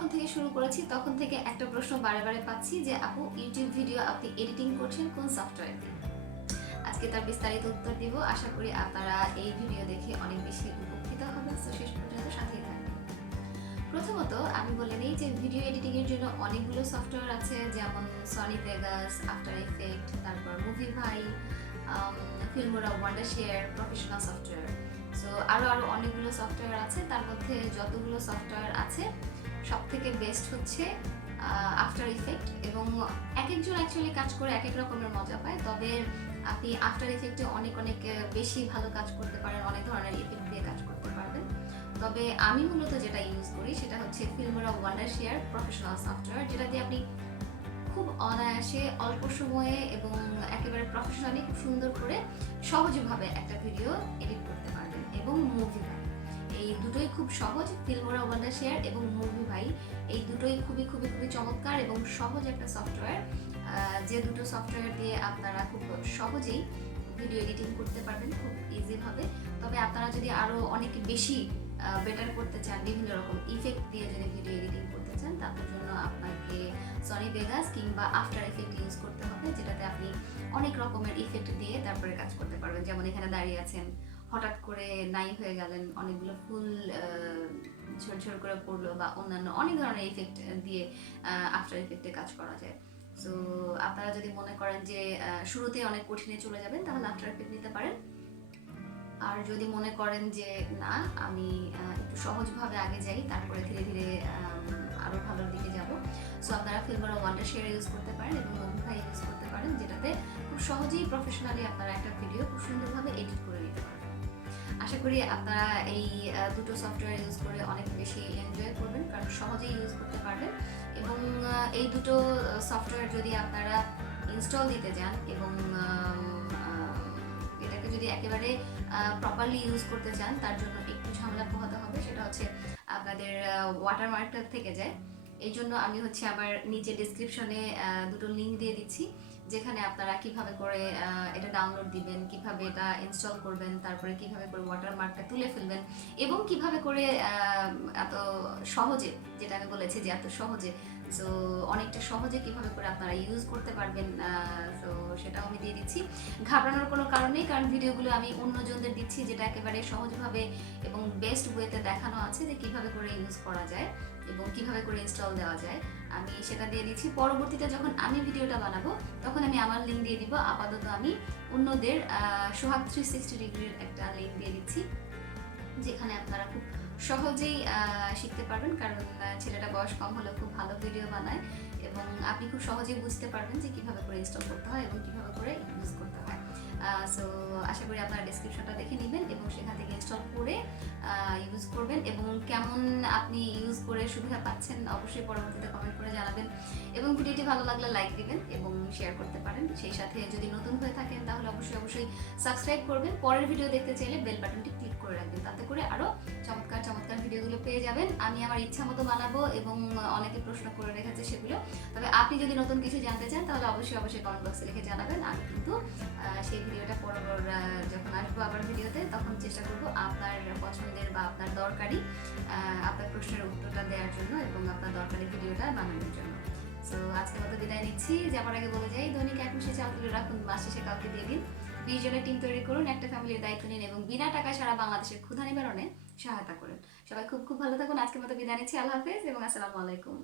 যখন থেকে শুরু করেছি তখন থেকে একটা প্রশ্ন বারে বারে পাচ্ছি যে আপু ইউটিউব ভিডিও আপনি এডিটিং করছেন কোন সফটওয়্যার দিয়ে। আজকে তার বিস্তারিত উত্তর দিব। আশা করি আপনারা এই ভিডিও দেখে অনেক বেশি উপকৃত হবেন, তো শেষ পর্যন্ত সাথেই থাকবেন। প্রথমত আমি বলে নিই যে ভিডিও এডিটিং এর জন্য অনেকগুলো সফটওয়্যার আছে, যেমন সনি ভেগাস, আফটার ইফেক্ট, তারপর মুভি ভাই, Filmora, Wondershare, professional software. So আরও অনেকগুলো সফটওয়্যার আছে। তার মধ্যে যতগুলো সফটওয়্যার আছে সব থেকে বেস্ট হচ্ছে আফটার ইফেক্ট, এবং এক একজন অ্যাকচুয়ালি কাজ করে এক এক রকমের মজা পায়। তবে আপনি আফটার ইফেক্টে অনেক বেশি ভালো কাজ করতে পারেন, অনেক ধরনের ইফেক্ট দিয়ে কাজ করতে পারবেন। তবে আমি মূলত যেটা ইউজ করি সেটা হচ্ছে ফিল্মোরা ওয়ান্ডারশেয়ার প্রফেশনাল সফটওয়্যার, যেটা দিয়ে আপনি খুব অনায়াসে অল্প সময়ে এবং একেবারে প্রফেশনালি খুব সুন্দর করে সহজভাবে একটা ভিডিও এডিট করতে পারবেন। এবং মুভি ভাই, এই দুটোই খুব সহজ। ফিল্মোরা ওয়ান্ডারশেয়ার এবং মুভি ভাই এই দুটোই খুবই চমৎকার এবং সহজ একটা সফটওয়্যার, যে দুটো সফটওয়্যার দিয়ে আপনারা খুব সহজেই ভিডিও এডিটিং করতে পারবেন খুব ইজিভাবে। তবে আপনারা যদি আরও অনেক বেশি বেটার করতে চান, বিভিন্ন রকম ইফেক্ট দিয়ে যদি ভিডিও এডিটিং করতে চান, তার জন্য আপনাকে সনি ভেগাস কিংবা আফটার ইফেক্ট ইউজ করতে হবে, যেটাতে আপনি অনেক রকমের ইফেক্ট দিয়ে তারপরে কাজ করতে পারবেন। যেমন এখানে দাঁড়িয়ে আছেন, হঠাৎ করে নাই হয়ে গেলেন, অনেকগুলো ফুল ঝরঝর করে পড়লো, বা অন্যান্য অনেক ধরনের ইফেক্ট দিয়ে আফটার ইফেক্টে কাজ করা যায়। সো আপনারা যদি মনে করেন যে শুরুতে অনেক কঠিনে চলে যাবেন, তাহলে আফটার ইফেক্ট নিতে পারেন। আর যদি মনে করেন যে না, আমি একটু সহজভাবে আগে যাই, তারপরে ধীরে ধীরে আরও ভালোর দিকে যাব, সো আপনারা ফিল্মোরা ওয়ান্ডারশেয়ার ইউজ করতে পারেন এবং মুভি ভাই ইউজ করতে পারেন, যেটাতে খুব সহজেই প্রফেশনালি আপনারা একটা ভিডিও খুব সুন্দরভাবে এডিট করে নিতে পারেন। আশা করি আপনারা এই দুটো সফটওয়্যার ইউজ করে অনেক বেশি এনজয় করবেন, কারণ সহজেই ইউজ করতে পারবেন। এবং এই দুটো সফটওয়্যার যদি আপনারা ইনস্টল দিতে যান এবং এটাকে যদি একেবারে প্রপারলি ইউজ করতে চান, তার জন্য একটু ঝামেলা পোহাতে হবে। সেটা হচ্ছে আপনাদের ওয়াটারমার্কটা থেকে যায়। এই জন্য আমি হচ্ছে আবার নিচে ডিসক্রিপশনে দুটো লিঙ্ক দিয়ে দিচ্ছি, যেখানে আপনারা কিভাবে করে এটা ডাউনলোড দিবেন, কিভাবে এটা ইনস্টল করবেন, তারপরে কিভাবে করে ওয়াটারমার্কটা তুলে ফেলবেন, এবং কিভাবে করে এত সহজে, যেটা আমি বলেছি যে এত সহজে, সো অনেকটা সহজে কিভাবে করে আপনারা ইউজ করতে পারবেন, তো সেটাও আমি দিয়ে দিচ্ছি। ঘাবড়ানোর কোনো কারণ নেই, কারণ ভিডিওগুলো আমি অন্যজনদের দিচ্ছি, যেটা একেবারে সহজভাবে এবং বেস্ট ওয়েতে দেখানো আছে যে কিভাবে করে ইউজ করা যায় এবং কিভাবে করে ইনস্টল দেওয়া যায়, আমি সেটা দিয়ে দিচ্ছি। পরবর্তীতে যখন আমি ভিডিওটা বানাবো তখন আমি আমার লিঙ্ক দিয়ে দিব। আপাতত আমি অন্যদের সোহাগ 360 ডিগ্রির একটা লিঙ্ক দিয়ে দিচ্ছি, যেখানে আপনারা খুব সহজেই শিখতে পারবেন, কারণ ছেলেটা বয়স কম হলেও খুব ভালো ভিডিও বানায়, এবং আপনি খুব সহজেই বুঝতে পারবেন যে কীভাবে করে ইনস্টল করতে হয় এবং কীভাবে করে ইউজ করতে হয়। সো আশা করি আপনারা ডেসক্রিপশনটা দেখে নেবেন এবং সেখান থেকে ইনস্টল করে ইউজ করবেন, এবং কেমন আপনি ইউজ করে সুবিধা পাচ্ছেন অবশ্যই পরবর্তীতে কমেন্ট করে জানাবেন। এবং ভিডিওটি ভালো লাগলে লাইক দিবেন এবং শেয়ার করতে পারেন। সেই সাথে যদি নতুন হয়ে থাকেন তাহলে অবশ্যই সাবস্ক্রাইব করবেন। পরের ভিডিও দেখতে চাইলে বেল বাটনটি ক্লিক করে রাখবেন, তাতে করে আরও চমৎকার ভিডিওগুলো পেয়ে যাবেন। আমি আমার ইচ্ছা মতো বানাবো এবং অনেকে প্রশ্ন করে রেখেছে সেগুলো। তবে আপনি যদি নতুন কিছু জানতে চান তাহলে অবশ্যই কমেন্ট বক্সে লিখে জানাবেন। আমি কিন্তু সেই ভিডিওটা যখন আসবো আবার ভিডিওতে, তখন চেষ্টা করবো আপনার পছন্দের বা আপনার দরকারি আপনার প্রশ্নের উত্তরটা দেওয়ার জন্য এবং আপনার দরকারি ভিডিওটা বানানোর জন্য। সো আজকের মতো বিদায় নিচ্ছি। যাবার আগে বলে যাই, দৈনিক 1 মাসে চাল তুলে রাখুন, মাস শেষে কাউকে দিয়ে দিন। 20 জনের টিম তৈরি করুন, একটা ফ্যামিলির দায়িত্ব নিন এবং বিনা টাকায় সারা বাংলাদেশের ক্ষুধা নিবারণে সহায়তা করুন। সবাই খুব ভালো থাকুন। আজকের মতো বিদায় নিচ্ছি। আল্লাহ হাফেজ এবং আসসালামু আলাইকুম।